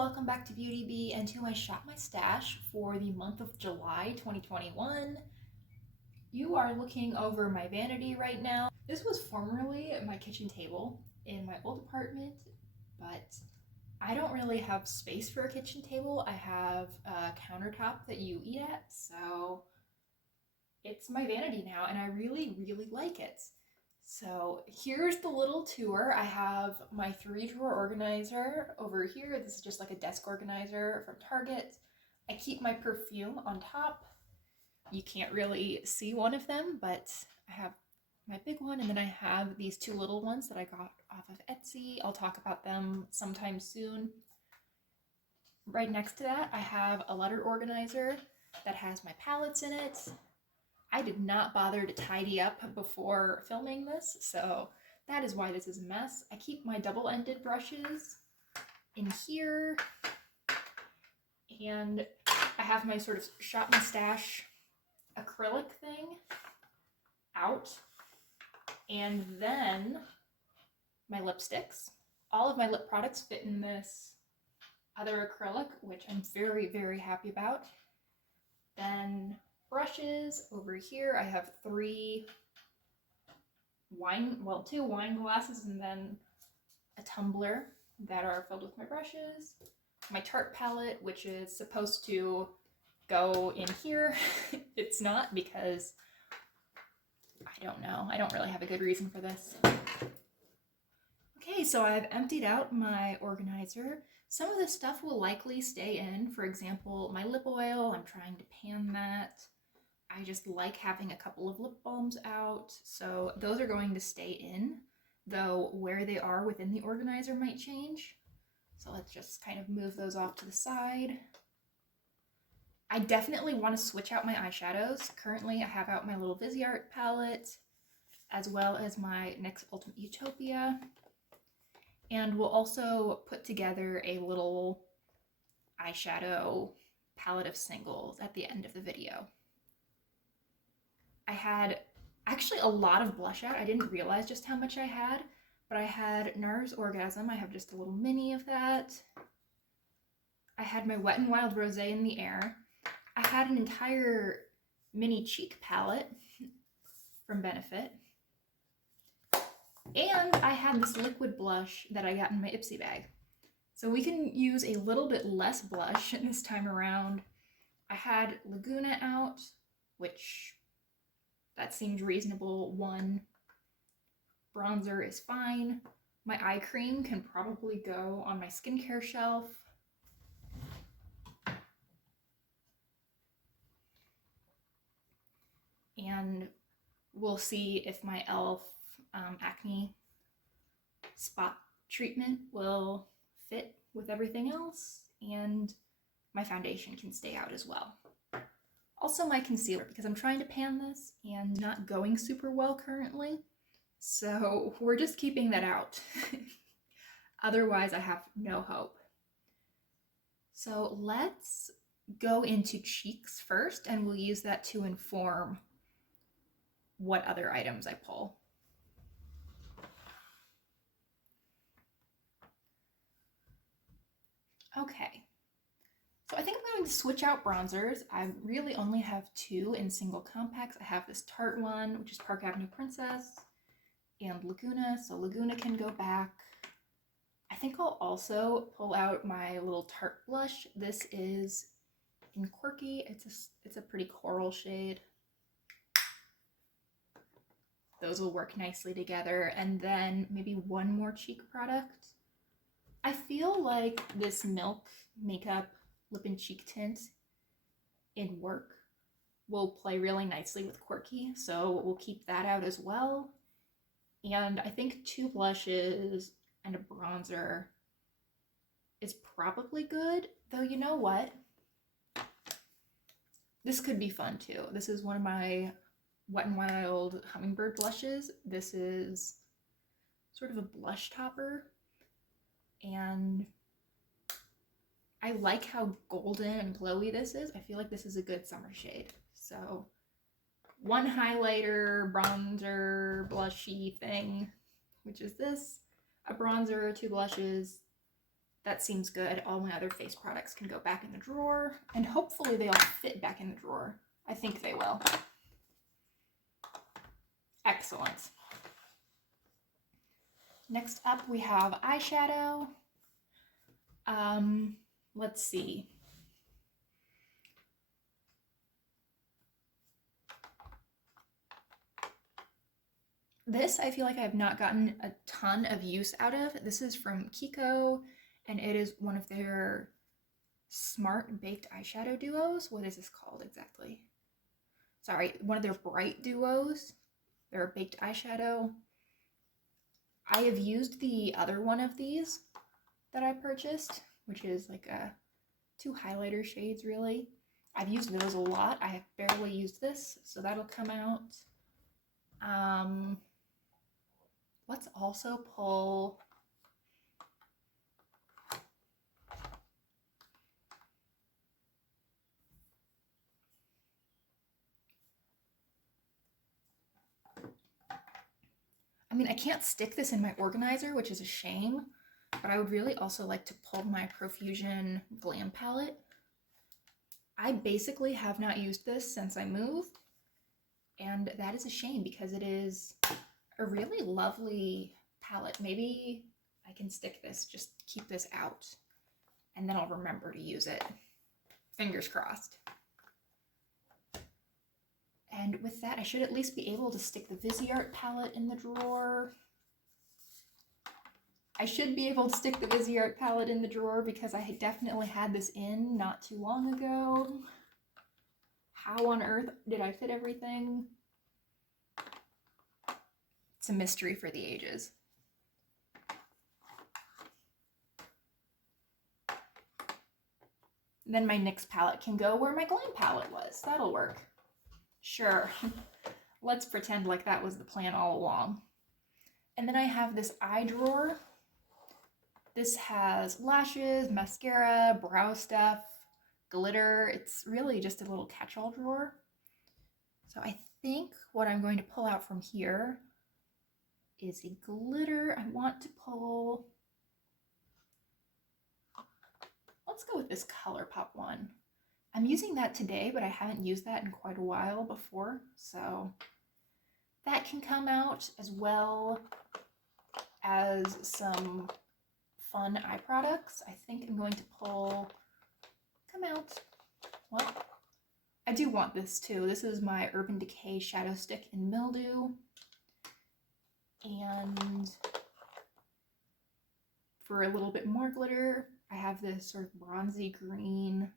welcome back to Beauty Bee and to my Shop My Stash for the month of July 2021. You are looking over my vanity right now. This was formerly my kitchen table in my old apartment, but I don't really have space for a kitchen table. I have a countertop that you eat at, so it's my vanity now, and I really, really like it. So here's the little tour. I have my 3-drawer organizer over here. This is just like a desk organizer from Target. I keep my perfume on top. You can't really see one of them, but I have my big one, and then I have these 2 little ones that I got off of Etsy. I'll talk about them sometime soon. Right next to that, I have a letter organizer that has my palettes in it. I did not bother to tidy up before filming this, so that is why this is a mess. I keep my double-ended brushes in here, and I have my sort of Shop My Stash acrylic thing out, and then my lipsticks. All of my lip products fit in this other acrylic, which I'm very, very happy about. Then brushes over here. I have 2 wine glasses and then a tumbler that are filled with my brushes. My Tarte palette, which is supposed to go in here. It's not because I don't know. I don't really have a good reason for this. Okay, so I've emptied out my organizer. Some of the stuff will likely stay in. For example, my lip oil, I'm trying to pan that. I just like having a couple of lip balms out, so those are going to stay in, though where they are within the organizer might change. So let's just kind of move those off to the side. I definitely want to switch out my eyeshadows. Currently, I have out my little Viseart palette, as well as my NYX Ultimate Utopia. And we'll also put together a little eyeshadow palette of singles at the end of the video. I had actually a lot of blush out. I didn't realize just how much I had, but I had NARS Orgasm. I have just a little mini of that. I had my Wet n Wild Rosé in the Air. I had an entire mini cheek palette from Benefit. And I had this liquid blush that I got in my Ipsy bag. So we can use a little bit less blush this time around. I had Laguna out, which that seems reasonable. 1 bronzer is fine. My eye cream can probably go on my skincare shelf. And we'll see if my e.l.f. Acne spot treatment will fit with everything else, and my foundation can stay out as well. Also my concealer, because I'm trying to pan this and not going super well currently, so we're just keeping that out. Otherwise I have no hope. So let's go into cheeks first, and we'll use that to inform what other items I pull. Okay, so I think I'm going to switch out bronzers. I really only have 2 in single compacts. I have this Tarte one, which is Park Avenue Princess, and Laguna, so Laguna can go back. I think I'll also pull out my little Tarte blush. This is in Quirky. It's a pretty coral shade. Those will work nicely together. And then maybe 1 more cheek product. I feel like this Milk Makeup Lip and Cheek Tint in Work will play really nicely with Quirky, so we'll keep that out as well. And I think 2 blushes and a bronzer is probably good, though you know what? This could be fun too. This is one of my Wet n Wild Hummingbird blushes. This is sort of a blush topper, and I like how golden and glowy this is. I feel like this is a good summer shade. So 1 highlighter, bronzer, blushy thing, which is this, a bronzer, 2 blushes, That seems good. All my other face products can go back in the drawer, and hopefully they all fit back in the drawer. I think they will. Excellent. Next up, we have eyeshadow. Let's see. This, I feel like I have not gotten a ton of use out of. This is from Kiko, and it is one of their Smart Baked Eyeshadow Duos. What is this called exactly? Sorry, one of their Bright Duos. They're baked eyeshadow. I have used the other one of these that I purchased, which is like a 2 highlighter shades really. I've used those a lot. I have barely used this, so that'll come out. Let's also pull I mean, I can't stick this in my organizer, which is a shame, but I would really also like to pull my Profusion Glam Palette. I basically have not used this since I moved, and that is a shame because it is a really lovely palette. Maybe I can stick this, just keep this out, and then I'll remember to use it. Fingers crossed. And with that, I should at least be able to stick the Viseart palette in the drawer. I should be able to stick the Viseart palette in the drawer because I definitely had this in not too long ago. How on earth did I fit everything? It's a mystery for the ages. Then my NYX palette can go where my Glam palette was. That'll work. Sure. Let's pretend like that was the plan all along. And then I have this eye drawer. This has lashes, mascara, brow stuff, glitter. It's really just a little catch-all drawer. So I think what I'm going to pull out from here is a glitter. I want to pull, let's go with this ColourPop one. I'm using that today, but I haven't used that in quite a while before, so that can come out, as well as some fun eye products. I think I'm going to pull, come out, well, I do want this too. This is my Urban Decay Shadow Stick in Mildew, and for a little bit more glitter, I have this sort of bronzy green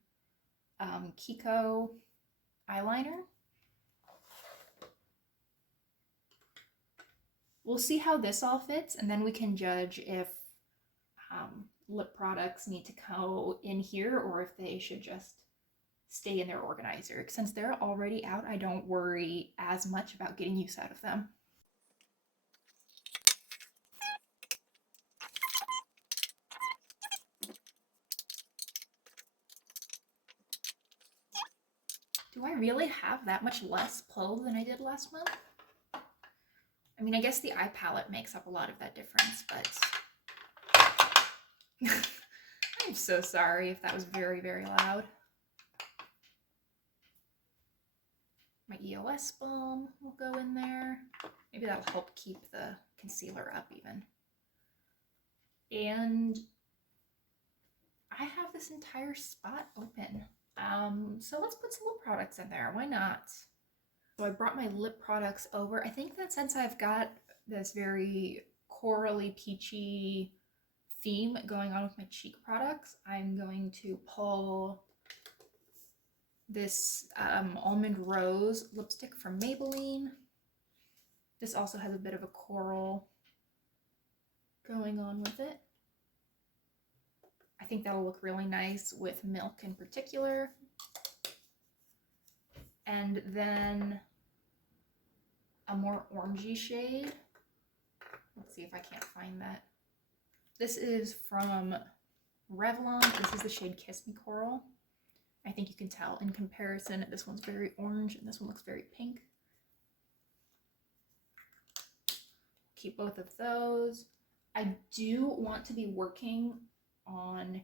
Kiko eyeliner. We'll see how this all fits, and then we can judge if lip products need to go in here or if they should just stay in their organizer. Since they're already out, I don't worry as much about getting use out of them. Do I really have that much less pull than I did last month? I mean, I guess the eye palette makes up a lot of that difference, but I'm so sorry if that was very, very loud. My EOS balm will go in there. Maybe that'll help keep the concealer up even. And I have this entire spot open. So let's put some lip products in there. Why not? So I brought my lip products over. I think that since I've got this very corally peachy theme going on with my cheek products, I'm going to pull this Almond Rose lipstick from Maybelline. This also has a bit of a coral going on with it. I think that'll look really nice with Milk in particular. And then a more orangey shade. Let's see if I can't find that. This is from Revlon. This is the shade Kiss Me Coral. I think you can tell in comparison, this one's very orange and this one looks very pink. Keep both of those. I do want to be working on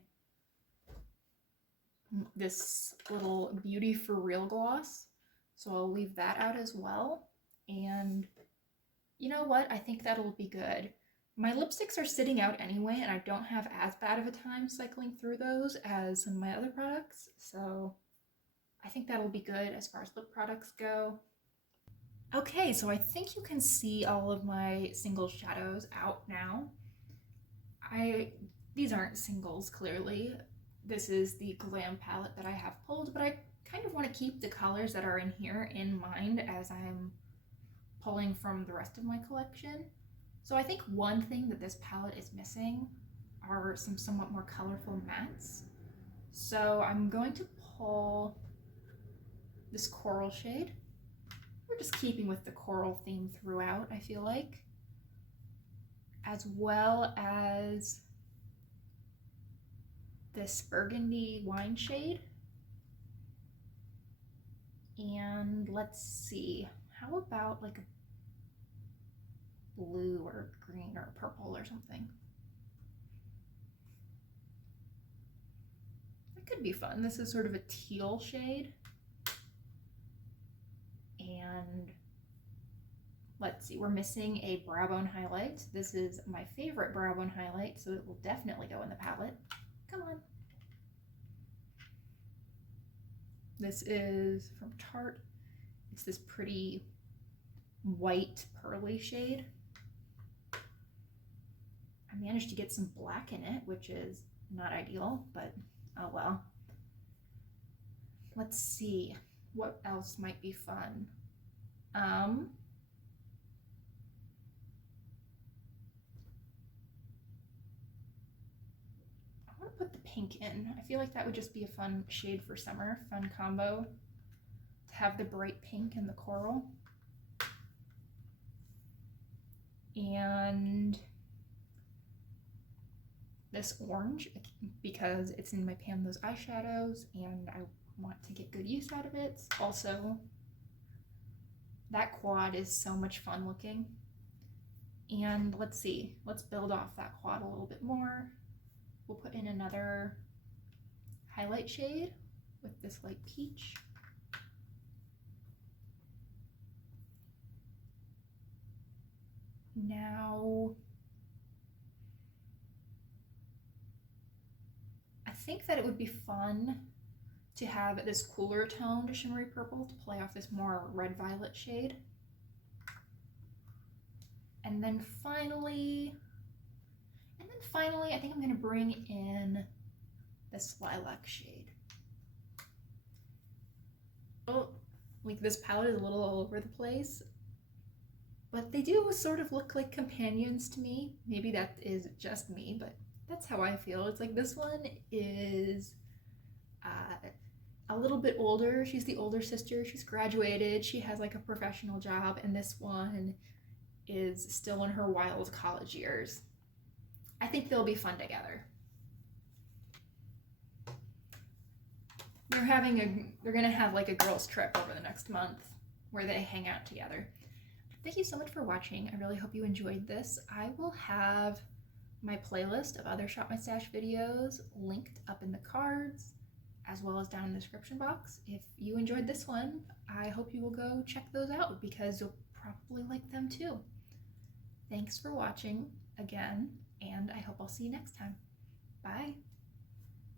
this little Beauty for Real gloss. So I'll leave that out as well. And you know what? I think that'll be good. My lipsticks are sitting out anyway, and I don't have as bad of a time cycling through those as some of my other products. So I think that'll be good as far as lip products go. Okay, so I think you can see all of my single shadows out now. These aren't singles, clearly. This is the Glam palette that I have pulled, but I kind of want to keep the colors that are in here in mind as I'm pulling from the rest of my collection. So I think one thing that this palette is missing are some somewhat more colorful mattes. So I'm going to pull this coral shade. We're just keeping with the coral theme throughout, I feel like. As well as this burgundy wine shade. And let's see, how about like a blue or green or purple or something? That could be fun. This is sort of a teal shade. And let's see, we're missing a brow bone highlight. This is my favorite brow bone highlight, so it will definitely go in the palette. Come on. This is from Tarte. It's this pretty white pearly shade. I managed to get some black in it, which is not ideal, but oh well. Let's see, what else might be fun? I want to put the pink in. I feel like that would just be a fun shade for summer, fun combo to have the bright pink and the coral. And this orange, because it's in my Pan Those eyeshadows and I want to get good use out of it. Also, that quad is so much fun looking. And let's see, let's build off that quad a little bit more. We'll put in another highlight shade with this light peach. Now, I think that it would be fun to have this cooler toned shimmery purple to play off this more red violet shade. And then finally, I think I'm going to bring in this lilac shade. Oh, like this palette is a little all over the place, but they do sort of look like companions to me. Maybe that is just me, but that's how I feel. It's like this one is a little bit older. She's the older sister. She's graduated. She has like a professional job, and this one is still in her wild college years. I think they'll be fun together. They're gonna have like a girls' trip over the next month where they hang out together. Thank you so much for watching. I really hope you enjoyed this. I will have my playlist of other Shop My Stash videos linked up in the cards, as well as down in the description box. If you enjoyed this one, I hope you will go check those out because you'll probably like them too. Thanks for watching again, and I hope I'll see you next time. Bye.